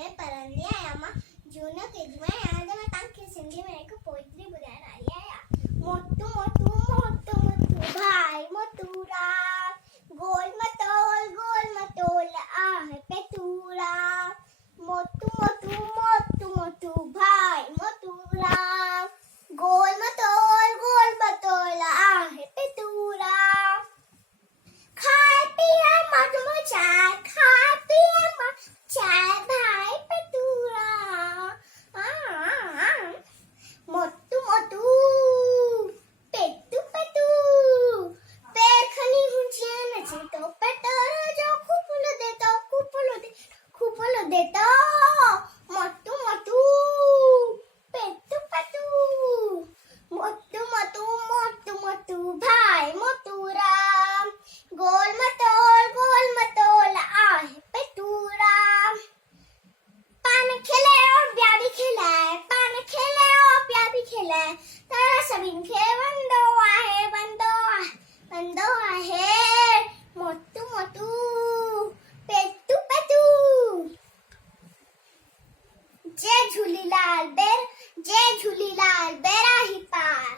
मैं परंदी आया मां जूनो केजी में आज मैं तंग सिंधी में एक पोइट्री बुधाइण आई आहियां। मोटू मोटू मोटू मोटू भाई मोटूरा गोल मटोल आहे पेटूरा मोटू मोटू मोटू मोटू भाई मोटूरा गोल मटोल आहे पेटूरा खाए पिए मधु चाय खाए पिए चाय भाई पेटूरा मोटू मोटू पेटू पेटू पेखनी हुंचे नचे तो पेटर जो खुपलो देतो मोटू मोटू पेटू पेटू मोटू मोटू मोटू मोटू भाई मोटूरा गोल मटोल आहे पेटूरा पान खेले और प्यार भी खेलाए पान खेले और प्यार भी खेलाए तारा सबिन खे बंदो आहे मोटू मोटू पेटू पेटू जय झूलीलाल बेरा ही पार।